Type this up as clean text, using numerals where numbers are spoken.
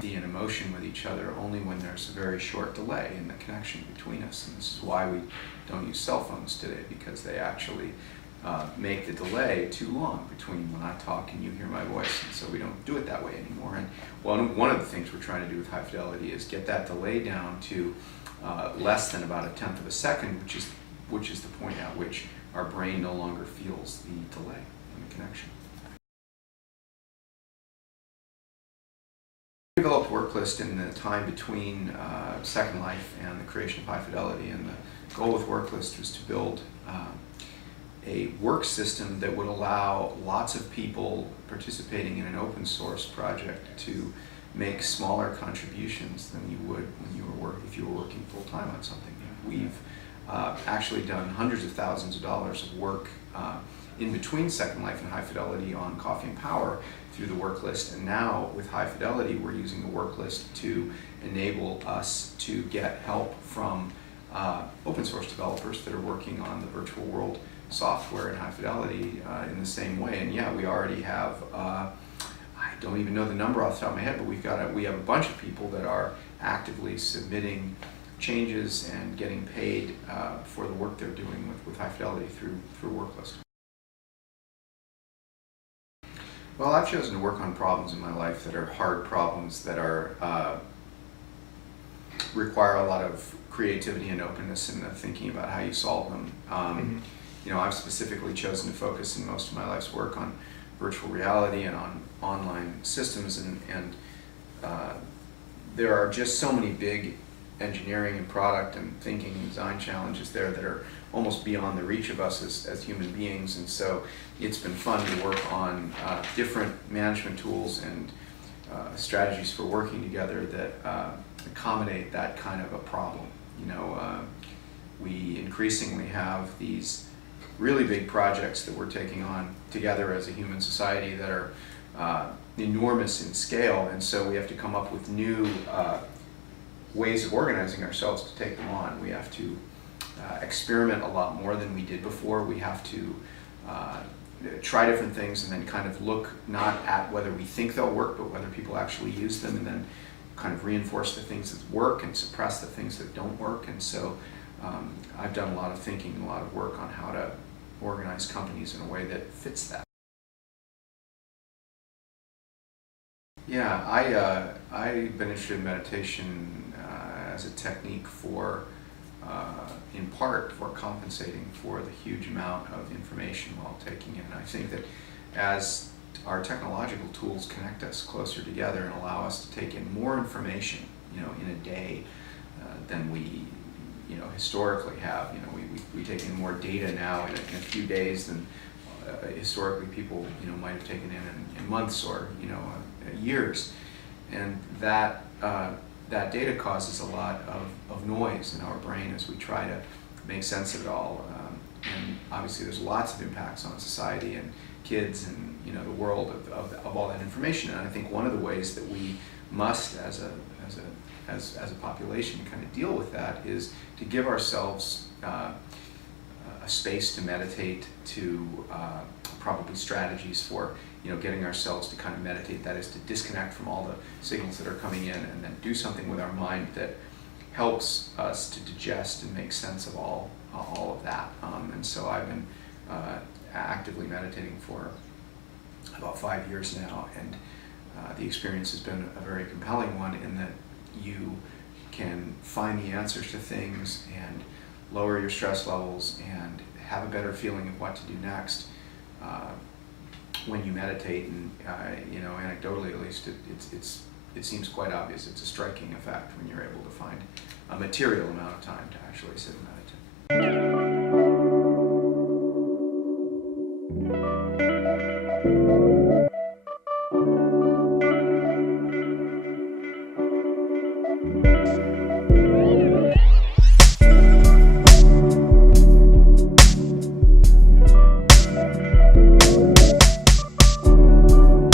empathy and emotion with each other only when there's a very short delay in the connection between us. And this is why we don't use cell phones today, because they actually make the delay too long between when I talk and you hear my voice, and so we don't do it that way anymore. And one of the things we're trying to do with High Fidelity is get that delay down to less than about 1/10 of a second, which is the point at which our brain no longer feels the delay in the connection. We developed WorkList in the time between Second Life and the creation of High Fidelity, and the goal with WorkList was to build a work system that would allow lots of people participating in an open source project to make smaller contributions than you would when you were if you were working full time on something. We've actually done hundreds of thousands of dollars of work in between Second Life and High Fidelity on Coffee and Power through the WorkList, and now with High Fidelity we're using the WorkList to enable us to get help from open source developers that are working on the virtual world software in High Fidelity in the same way. And yeah, we already have, I don't even know the number off the top of my head, but we have a bunch of people that are actively submitting changes and getting paid for the work they're doing with High Fidelity through WorkList. Well, I've chosen to work on problems in my life that are hard problems that are require a lot of creativity and openness in the thinking about how you solve them. You know, I've specifically chosen to focus in most of my life's work on virtual reality and on online systems, and there are just so many big engineering and product and thinking and design challenges there that are almost beyond the reach of us as human beings, and so it's been fun to work on different management tools and strategies for working together that accommodate that kind of a problem. You know, we increasingly have these really big projects that we're taking on together as a human society that are enormous in scale, and so we have to come up with new ways of organizing ourselves to take them on. We have to experiment a lot more than we did before. We have to try different things and then kind of look not at whether we think they'll work, but whether people actually use them, and then kind of reinforce the things that work and suppress the things that don't work. And so I've done a lot of thinking and a lot of work on how to organize companies in a way that fits that. Yeah, I've been interested in meditation as a technique for, in part, for compensating for the huge amount of information while taking it. And I think that as our technological tools connect us closer together and allow us to take in more information, you know, in a day than we, you know, historically have. You know, we take in more data now in a few days than historically people, you know, might have taken in months or, you know, years, and that data causes a lot of noise in our brain as we try to make sense of it all. And obviously, there's lots of impacts on society and kids and, you know, the world of all that information. And I think one of the ways that we must, as a population, kind of deal with that is to give ourselves a space to meditate, to probably strategies for, you know, getting ourselves to kind of meditate. That is to disconnect from all the signals that are coming in, and then do something with our mind that helps us to digest and make sense of all of that. And so I've been actively meditating for about 5 years now, and the experience has been a very compelling one in that you can find the answers to things and lower your stress levels and have a better feeling of what to do next when you meditate. And you know, anecdotally at least, it seems quite obvious. It's a striking effect when you're able to find a material amount of time to actually sit and meditate.